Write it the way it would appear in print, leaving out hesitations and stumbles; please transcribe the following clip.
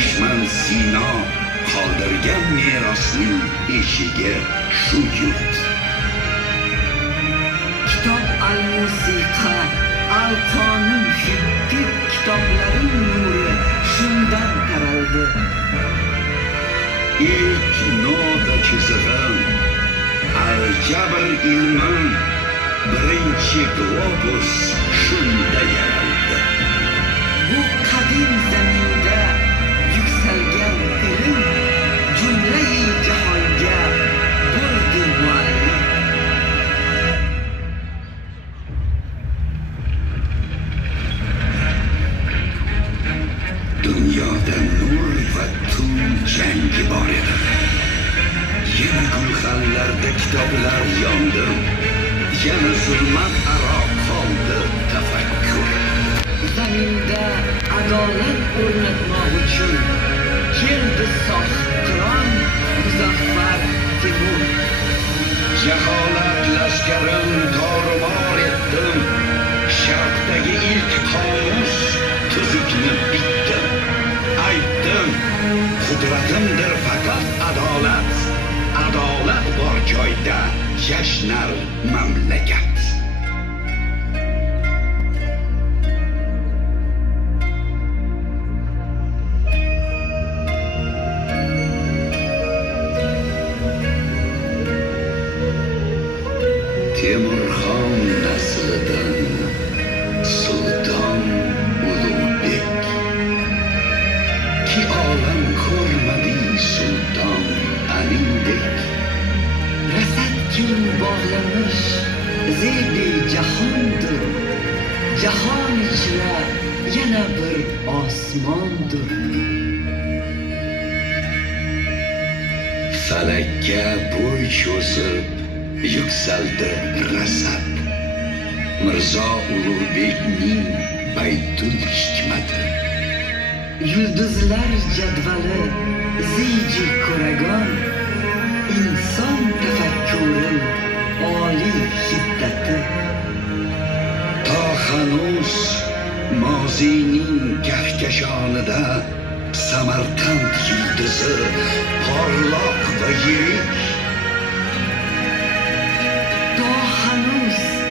Danishmand Sino qoldirgan merosning eshigi shu yurt. Kitob al-musiqa, al-qonun fiqh kitoblarim nuri shundan taraldi. İlk noda chizig'im, al-jabr ilmim, birinchi globus shunda yaraldi. Bu qadim zaminda yuksalgan ilm jumlai jahonga bo'ldi muallim. Dunyoda nur va tun jangi bor edi. Yana gulxanlarda kitoblar yondi, yana zulmat aro qoldi tafakkur. Zaminda adolat o'rnatmoq uchun keldi sohibqiron Muzaffar Temur. Jaholat lashkarim tormor etdim, sharqdagi ilk qomus tuzukni bitdim. Aytdim, qudratimdir faqat adolat, adolat bor joyda yashnar mamlakat. Temurxon naslidan Sulton Ulug'bek, ki olam ko'rmadi sulton Alidek. Rasad keng bog'lamish zebi jahondir, jahon ichra yana bir osmondir. Falakka bo'y cho'zib yuksaldi Rasad, Mirzo Ulug'bekning baytul hikmati. Yulduzlar jadvali ziyji ko'ragon, inson tafakkuri oliy hiddati. To hanuz mozining kahkashonida Samarqand yulduzi porloq va yirik